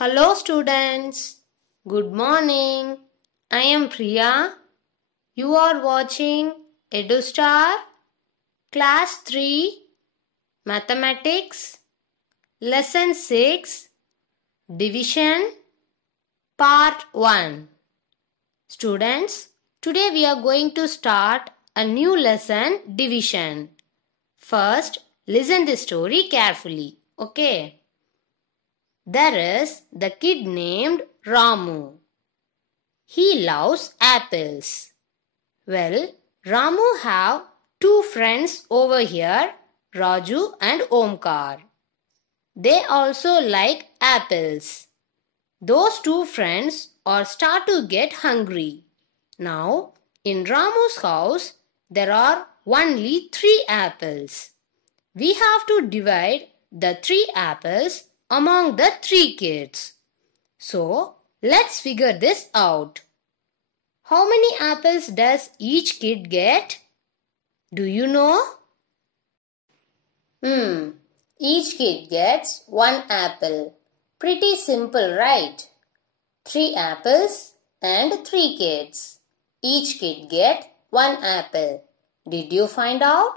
Hello students, good morning. I am Priya. You are watching EduStar Class 3 Mathematics Lesson 6 Division Part 1. Students, today we are going to start a new lesson, division. First, listen the story carefully. Okay? There is the kid named Ramu. He loves apples. Well, Ramu have two friends over here, Raju and Omkar. They also like apples. Those two friends are start to get hungry. Now, in Ramu's house, there are only 3 apples. We have to divide the 3 apples among the 3 kids. So, let's figure this out. How many apples does each kid get? Do you know? Each kid gets 1 apple. Pretty simple, right? 3 apples and 3 kids. Each kid get 1 apple. Did you find out?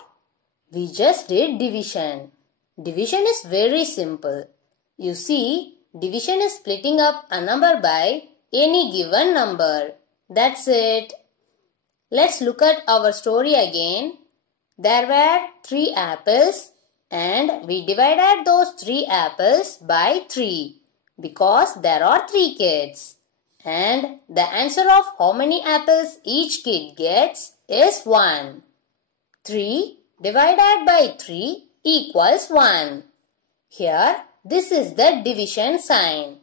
We just did division. Division is very simple. You see, division is splitting up a number by any given number. That's it. Let's look at our story again. There were 3 apples and we divided those 3 apples by 3 because there are 3 kids. And the answer of how many apples each kid gets is 1. 3 divided by 3 equals 1. Here, this is the division sign.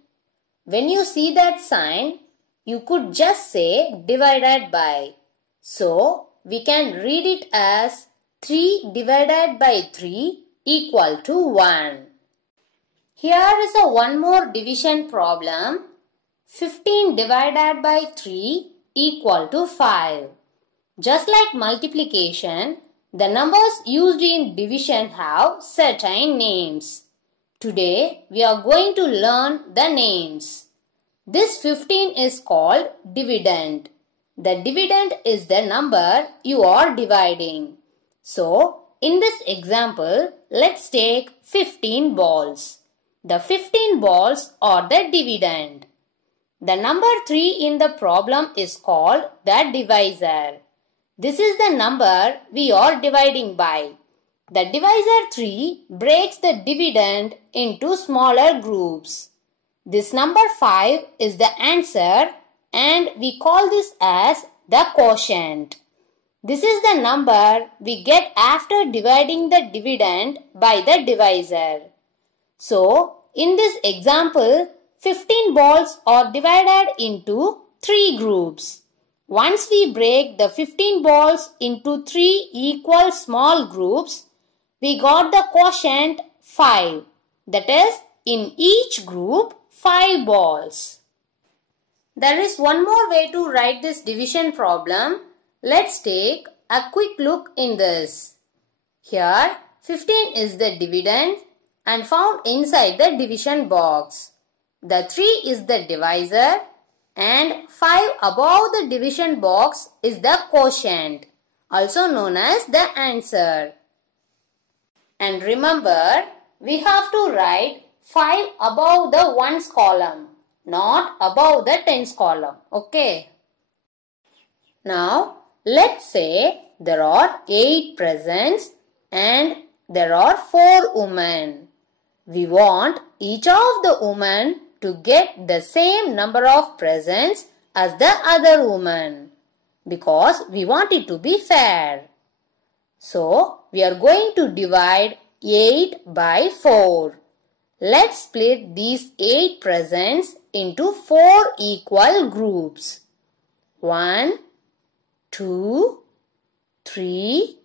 When you see that sign, you could just say divided by. So, we can read it as 3 divided by 3 equal to 1. Here is a one more division problem. 15 divided by 3 equal to 5. Just like multiplication, the numbers used in division have certain names. Today, we are going to learn the names. This 15 is called dividend. The dividend is the number you are dividing. So, in this example, let's take 15 balls. The 15 balls are the dividend. The number 3 in the problem is called the divisor. This is the number we are dividing by. The divisor 3 breaks the dividend into smaller groups. This number 5 is the answer and we call this as the quotient. This is the number we get after dividing the dividend by the divisor. So, in this example, 15 balls are divided into 3 groups. Once we break the 15 balls into 3 equal small groups, we got the quotient 5. That is, in each group, 5 balls. There is one more way to write this division problem. Let's take a quick look in this. Here, 15 is the dividend and found inside the division box. The 3 is the divisor and 5 above the division box is the quotient, also known as the answer. And remember, we have to write 5 above the ones column, not above the tens column. Okay. Now, let's say there are 8 presents and there are 4 women. We want each of the women to get the same number of presents as the other woman because we want it to be fair. So, we are going to divide 8 by 4. Let's split these 8 presents into 4 equal groups. 1, 2, 3,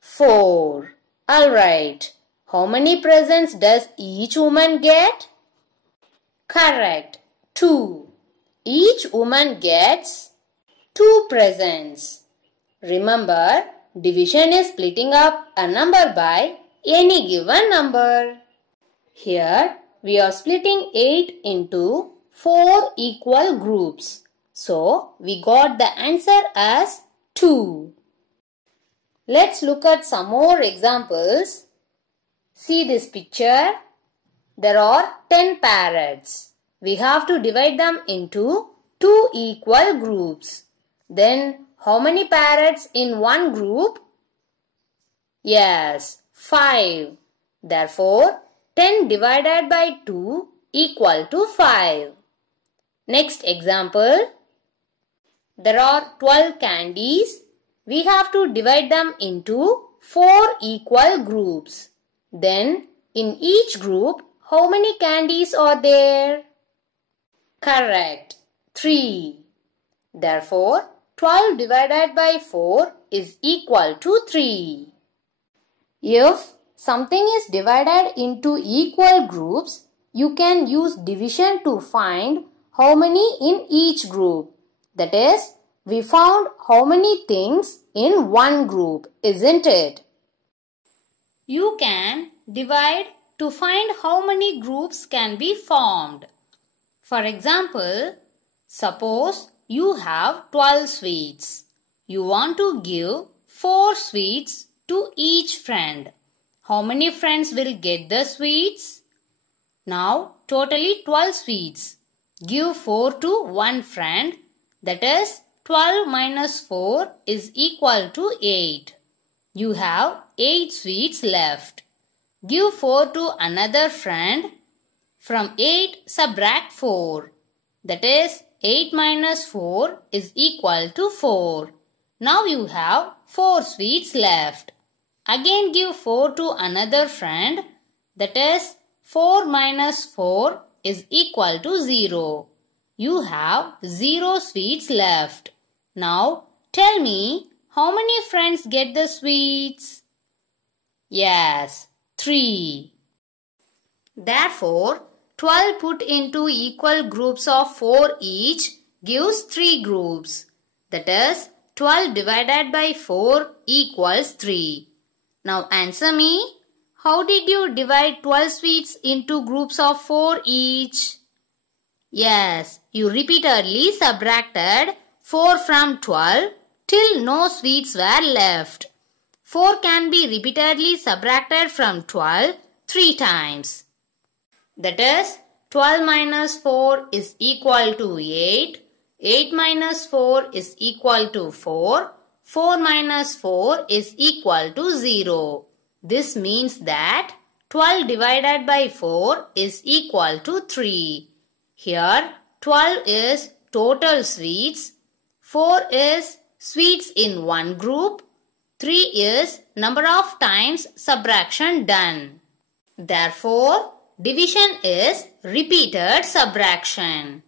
4. Alright. How many presents does each woman get? Correct. 2. Each woman gets 2 presents. Remember, division is splitting up a number by any given number. Here, we are splitting 8 into 4 equal groups. So, we got the answer as 2. Let's look at some more examples. See this picture. There are 10 parrots. We have to divide them into 2 equal groups. Then, how many parrots in one group? Yes, 5. Therefore, 10 divided by 2 equal to 5. Next example. There are 12 candies. We have to divide them into 4 equal groups. Then, in each group, how many candies are there? Correct, 3. Therefore, 12 divided by 4 is equal to 3. If something is divided into equal groups, you can use division to find how many in each group. That is, we found how many things in one group, isn't it? You can divide to find how many groups can be formed. For example, suppose you have 12 sweets. You want to give 4 sweets to each friend. How many friends will get the sweets? Now, totally 12 sweets. Give 4 to one friend. That is, 12 minus 4 is equal to 8. You have 8 sweets left. Give 4 to another friend. From 8, subtract 4. That is, 8 minus 4 is equal to 4. Now you have 4 sweets left. Again give 4 to another friend. That is, 4 minus 4 is equal to 0. You have 0 sweets left. Now tell me, how many friends get the sweets? Yes, 3. Therefore, 12 put into equal groups of 4 each gives 3 groups. That is, 12 divided by 4 equals 3. Now answer me, how did you divide 12 sweets into groups of 4 each? Yes, you repeatedly subtracted 4 from 12 till no sweets were left. 4 can be repeatedly subtracted from 12 3 times. That is, 12 minus 4 is equal to 8. 8 minus 4 is equal to 4. 4 minus 4 is equal to 0. This means that 12 divided by 4 is equal to 3. Here 12 is total sweets, 4 is sweets in one group, 3 is number of times subtraction done. Therefore, division is repeated subtraction.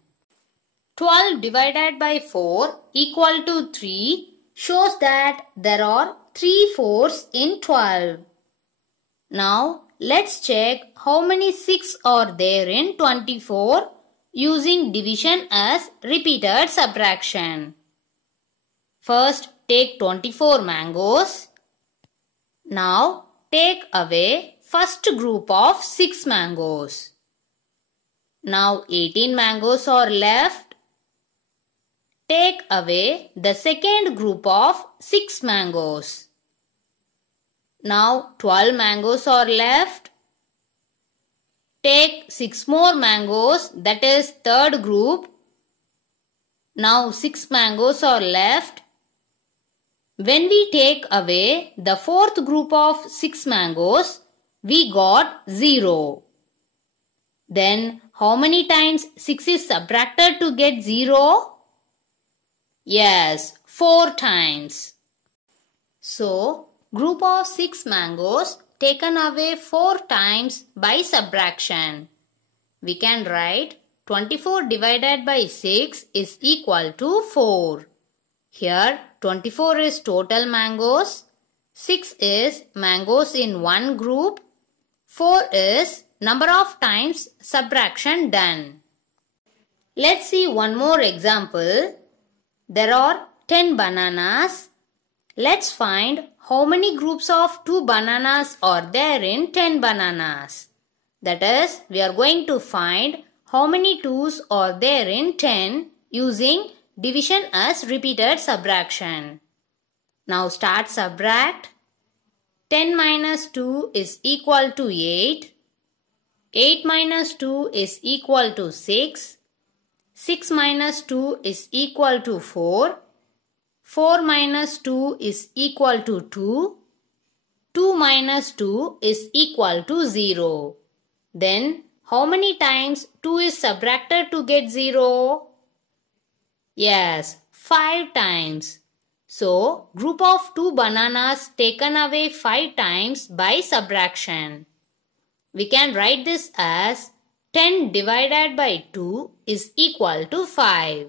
12 divided by 4 equal to 3 shows that there are 3 fours in 12. Now, let's check how many 6 are there in 24 using division as repeated subtraction. First, take 24 mangoes. Now, take away first group of 6 mangoes. Now, 18 mangoes are left. Take away the second group of 6 mangoes. Now, 12 mangoes are left. Take 6 more mangoes, that is third group. Now 6 mangoes are left. When we take away the fourth group of 6 mangoes, we got 0. Then how many times 6 is subtracted to get 0? Yes, 4 times. So, group of 6 mangoes taken away 4 times by subtraction. We can write 24 divided by 6 is equal to 4. Here 24 is total mangoes, 6 is mangoes in one group, 4 is number of times subtraction done. Let's see one more example. There are 10 bananas. Let's find how many groups of 2 bananas are there in 10 bananas. That is, we are going to find how many 2's are there in 10 using division as repeated subtraction. Now start subtract. 10 minus 2 is equal to 8. 8 minus 2 is equal to 6. 6 minus 2 is equal to 4. 4 minus 2 is equal to 2. 2 minus 2 is equal to 0. Then, how many times 2 is subtracted to get 0? Yes, 5 times. So, group of 2 bananas taken away 5 times by subtraction. We can write this as 10 divided by 2 is equal to 5.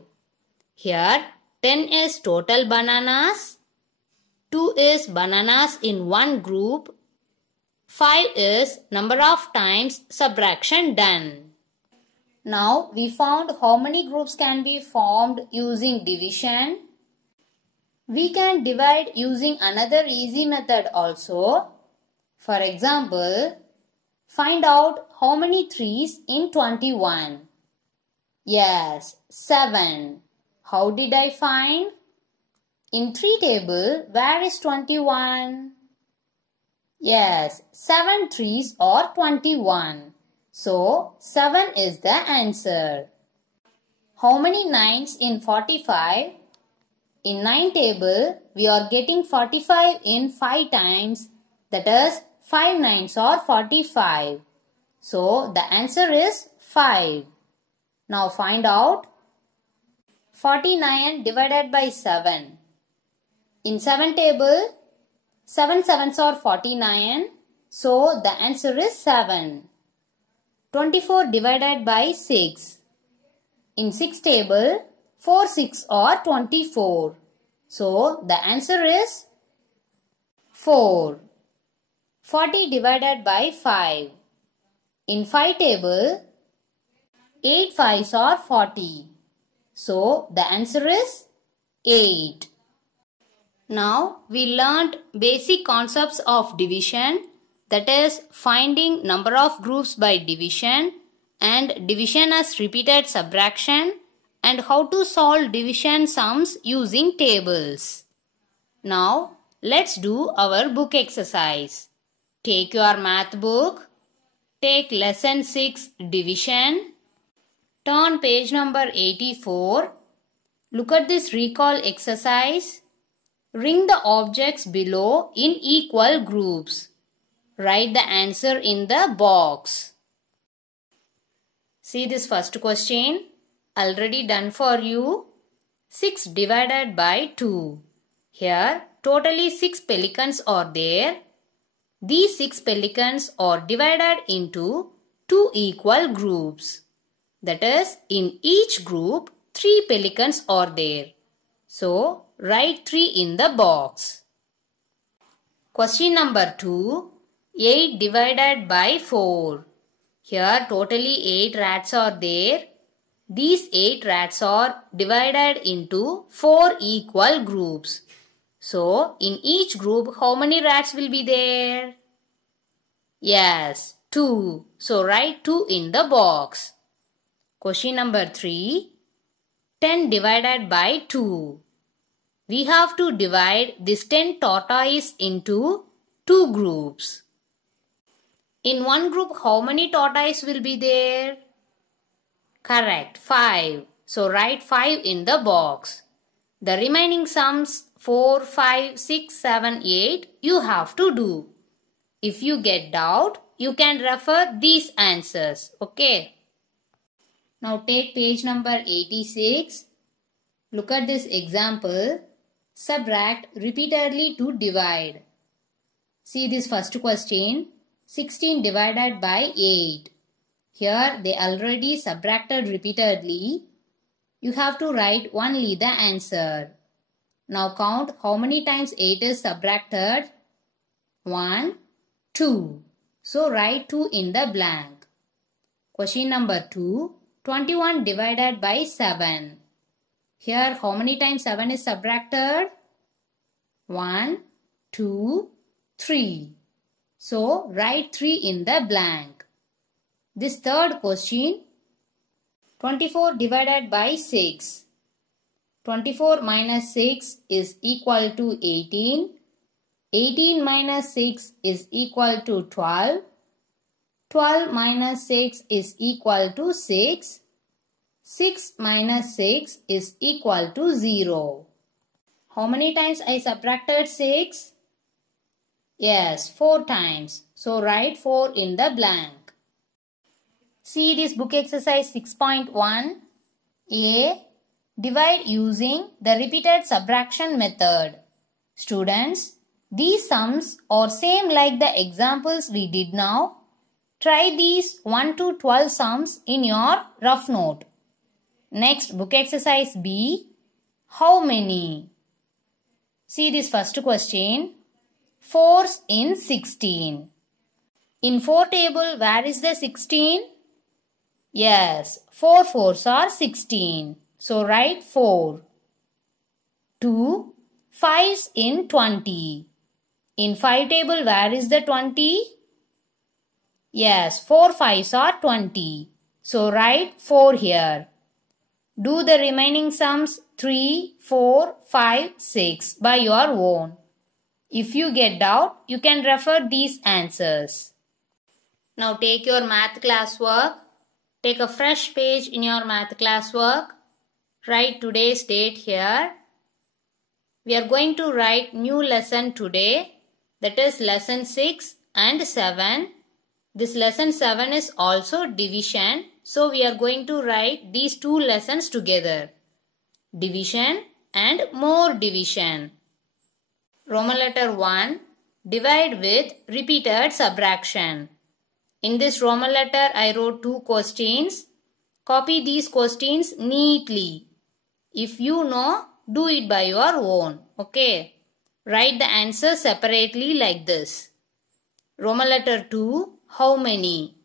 Here, 10 is total bananas. 2 is bananas in one group. 5 is number of times subtraction done. Now we found how many groups can be formed using division. We can divide using another easy method also. For example, find out how many 3's in 21. Yes, 7. How did I find? In 3 table, where is 21? Yes, 7 3's are 21. So, 7 is the answer. How many 9's in 45? In 9 table, we are getting 45 in 5 times. That is, 5 9's are 45. So, the answer is 5. Now, find out 49 divided by 7. In 7 table, 7 7's are 49. So, the answer is 7. 24 divided by 6. In 6 table, 4 6 are 24. So, the answer is 4. 40 divided by 5. In 5 table, 8 5's are 40. So, the answer is 8. Now, we learnt basic concepts of division, that is finding number of groups by division and division as repeated subtraction, and how to solve division sums using tables. Now, let's do our book exercise. Take your math book, take lesson 6 division, turn page number 84. Look at this recall exercise. Ring the objects below in equal groups. Write the answer in the box. See this first question. Already done for you. 6 divided by 2. Here, totally 6 pelicans are there. These 6 pelicans are divided into 2 equal groups. That is, in each group, 3 pelicans are there. So, write 3 in the box. Question number 2. 8 divided by 4. Here totally 8 rats are there. These 8 rats are divided into 4 equal groups. So, in each group, how many rats will be there? Yes, 2. So, write 2 in the box. Question number 3. 10 divided by 2. We have to divide this 10 tortoise into 2 groups. In one group, how many tortoise will be there? Correct, 5. So, write 5 in the box. The remaining sums 4, 5, 6, 7, 8 you have to do. If you get doubt, you can refer these answers. Okay. Now take page number 86. Look at this example. Subtract repeatedly to divide. See this first question. 16 divided by 8. Here they already subtracted repeatedly. You have to write only the answer. Now count how many times 8 is subtracted. 1, 2. So write 2 in the blank. Question number 2. 21 divided by 7. Here how many times 7 is subtracted? 1, 2, 3. So write 3 in the blank. This third question, 24 divided by 6. 24 minus 6 is equal to 18. 18 minus 6 is equal to 12. 12 minus 6 is equal to 6. 6 minus 6 is equal to 0. How many times I subtracted 6? Yes, 4 times. So write 4 in the blank. See this book exercise 6.1. A. Divide using the repeated subtraction method. Students, these sums are same like the examples we did now. Try these 1 to 12 sums in your rough note. Next, book exercise B. How many? See this first question. 4's in 16. In 4 table, where is the 16? Yes, 4 4's are 16. So write 4. 2. 5's in 20. In 5 table, where is the 20? Yes, 4 5's are 20. So write 4 here. Do the remaining sums 3, 4, 5, 6 by your own. If you get doubt, you can refer these answers. Now take your math classwork. Take a fresh page in your math classwork. Write today's date here. We are going to write new lesson today. That is lesson 6 and 7. This lesson 7 is also division. So we are going to write these two lessons together. Division and more division. Roman letter 1. Divide with repeated subtraction. In this Roman letter I wrote 2 questions. Copy these questions neatly. If you know, do it by your own. Okay. Write the answer separately like this. Roman letter 2. How many?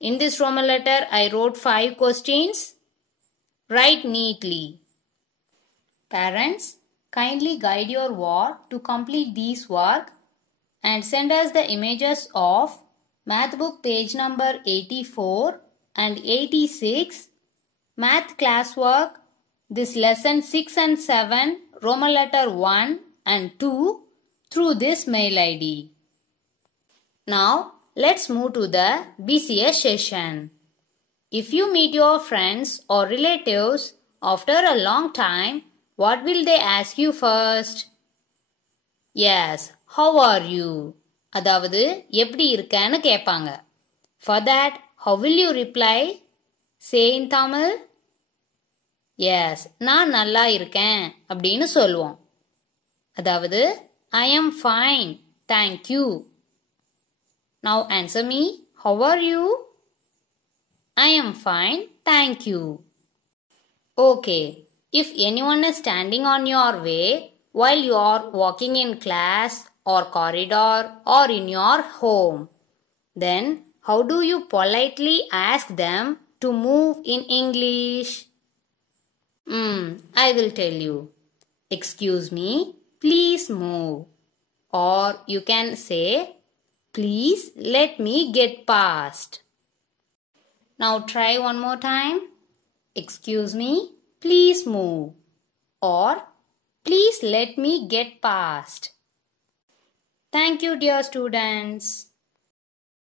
In this Roman letter I wrote 5 questions. Write neatly. Parents, kindly guide your work to complete these work and send us the images of math book page number 84 and 86, math classwork, this lesson 6 and 7, Roman letter 1 and 2 through this mail ID. Now, let's move to the BCS session. If you meet your friends or relatives after a long time, what will they ask you first? Yes, how are you? அதாவது எப்படி இருக்கன்னு கேட்பாங்க. For that, how will you reply? Say in Tamil. Yes, நான் நல்லா இருக்கேன் அப்படின்னு சொல்லுவோம். அதாவது I am fine, thank you. Now answer me. How are you? I am fine, thank you. Okay, if anyone is standing on your way while you are walking in class or corridor or in your home, then how do you politely ask them to move in English? I will tell you. Excuse me, please move. Or you can say, please let me get past. Now try one more time. Excuse me, please move. Or please let me get past. Thank you, dear students.